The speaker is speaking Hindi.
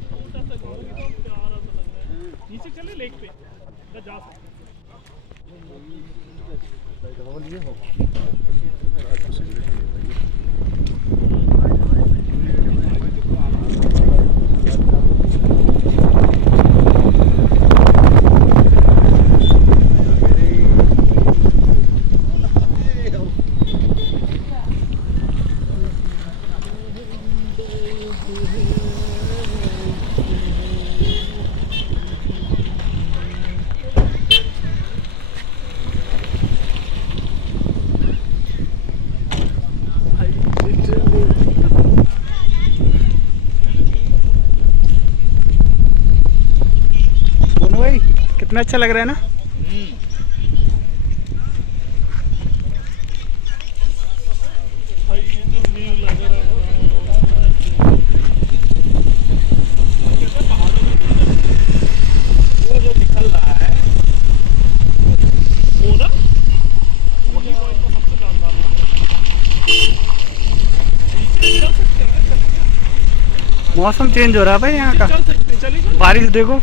छोटा सा गाँव भी तो प्यारा सा लग रहा है। नीचे चले लेक पे जा सकते भाई कितना अच्छा लग रहा है ना। भाई ये जो व्यू लग रहा है पहाड़ों में वो जो निकल रहा है वो ना वही पॉइंट तो सबसे शानदार लग रहा है। नीचे चल सकते हैं, मौसम चेंज हो रहा है भाई यहाँ का। चल सकते हैं, चलेगा बारिश देखो।